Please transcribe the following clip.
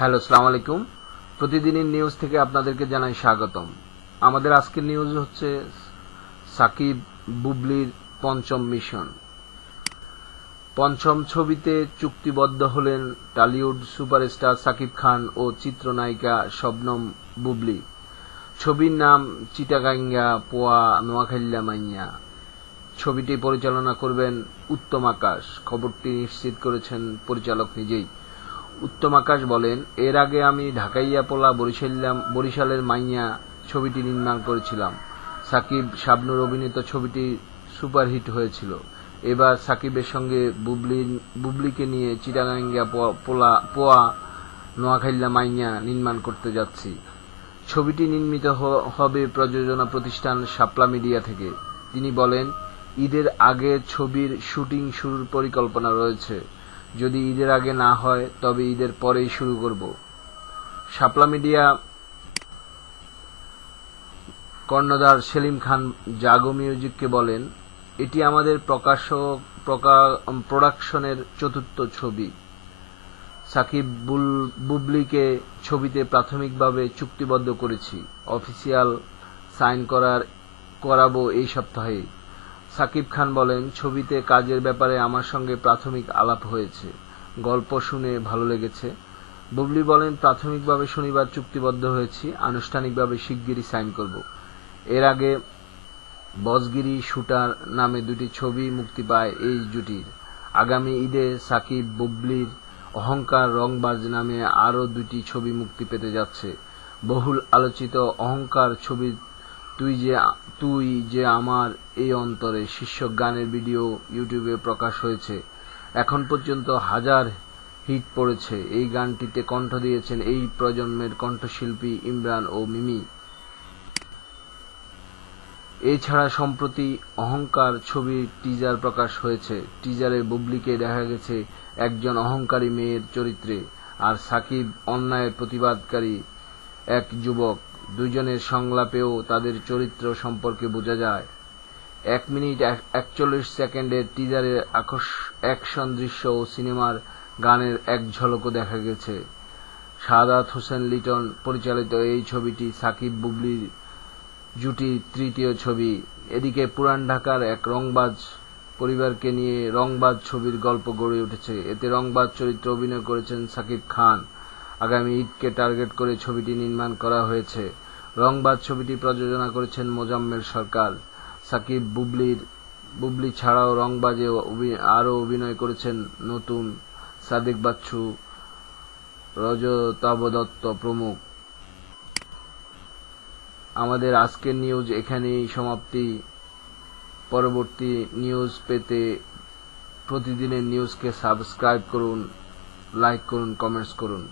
Hello, আসসালামু আলাইকুম। প্রতিদিনের নিউজ থেকে আপনাদেরকে জানাই স্বাগতম। আমাদের আজকের নিউজ হচ্ছে সাকিব বুবলির পঞ্চম মিশন। পঞ্চম ছবিতে চুক্তিবদ্ধ হলেন টলিউড সুপারস্টার সাকিব খান ও চিত্রনায়িকা শবনম বুবলি। ছবির নাম চিটাগাঙ্গা পোয়া নোয়াখাইল্লা মাইয়া। ছবিটি পরিচালনা করবেন উত্তম আকাশ। খবরটি নিশ্চিত করেছেন পরিচালক নিজেই। উত্তম আকাশ বলেন, এর আগে আমি ঢাকাইয়া পোলা বরিশালের মাইয়া ছবিটি নির্মাণ করেছিলাম। সাকিব শাবনূর অভিনীত ছবিটি সুপারহিট হয়েছিল। এবার সাকিবের সঙ্গে বুবলিকে নিয়ে চিটাগাঙ্গা পোয়া নোয়াখাইল্লা মাইয়া নির্মাণ করতে যাচ্ছি। ছবিটি নির্মিত হবে প্রযোজনা প্রতিষ্ঠান শাপলা মিডিয়া থেকে। তিনি বলেন, ঈদের আগে ছবির শুটিং শুরুর পরিকল্পনা রয়েছে। যদি ঈদের আগে না হয় তবে ঈদের পরেই শুরু করব। শাপলা মিডিয়া কর্ণধার সেলিম খান জাগো মিউজিককে বলেন, এটি আমাদের প্রোডাকশনের চতুর্থ ছবি। সাকিব বুবলিকে ছবিতে প্রাথমিকভাবে চুক্তিবদ্ধ করেছি। অফিসিয়াল সাইন করাবো এই সপ্তাহে। সাকিব খান বলেন, ছবিতে কাজের ব্যাপারে আমার সঙ্গে প্রাথমিক আলাপ হয়েছে। গল্প শুনে ভালো লেগেছে। বুবলি বলেন, প্রাথমিকভাবে শনিবার চুক্তিবদ্ধ হয়েছি, আনুষ্ঠানিকভাবে শিগগিরই সাইন করব। এর আগে বসগিরি শুটার নামে দুটি ছবি মুক্তি পায় এই জুটির। আগামী ঈদে সাকিব বুবলির অহংকার রংবাজ নামে আরও দুটি ছবি মুক্তি পেতে যাচ্ছে। বহুল আলোচিত অহংকার ছবির তুই যে আমার এই অন্তরে শীর্ষক গানের ভিডিও ইউটিউবে প্রকাশ হয়েছে। এখন পর্যন্ত 1000 হিট পড়েছে। এই গানটিতে কণ্ঠ দিয়েছেন এই প্রজন্মের কণ্ঠশিল্পী ইমরান ও মিমি। এছাড়া সম্প্রতি অহংকার ছবির টিজার প্রকাশ হয়েছে। টিজারে বুবলিকে দেখা গেছে একজন অহংকারী মেয়ের চরিত্রে, আর সাকিব অন্যায়ের প্রতিবাদকারী এক যুবক। দুজনের সংলাপেও তাদের চরিত্র সম্পর্কে বোঝা যায়। 1 মিনিট 41 সেকেন্ডের টিজারে অ্যাকশন দৃশ্য ও সিনেমার গানের এক ঝলকও দেখা গেছে। সাদাত হোসেন লিটন পরিচালিত এই ছবিটি সাকিব বুবলির জুটির তৃতীয় ছবি। এদিকে পুরান ঢাকার এক রংবাজ পরিবারকে নিয়ে রংবাজ ছবির গল্প গড়ে উঠেছে। এতে রংবাজ চরিত্রে অভিনয় করেছেন সাকিব খান। আগামী ঈদকে টার্গেট করে ছবিটি নির্মাণ করা হয়েছে। রংবাজ ছবিটি প্রযোজনা করেছেন মোজাম্মেল সরকার। সাকিব বুবলি ছাড়াও রংবাজে আরও অভিনয় করেছেন নতুন, সাদেক বাচ্চু, রজতাভ দত্ত প্রমুখ। আমাদের আজকের নিউজ এখানেই সমাপ্তি। পরবর্তী নিউজ পেতে প্রতিদিনের নিউজকে সাবস্ক্রাইব করুন, লাইক করুন, কমেন্টস করুন।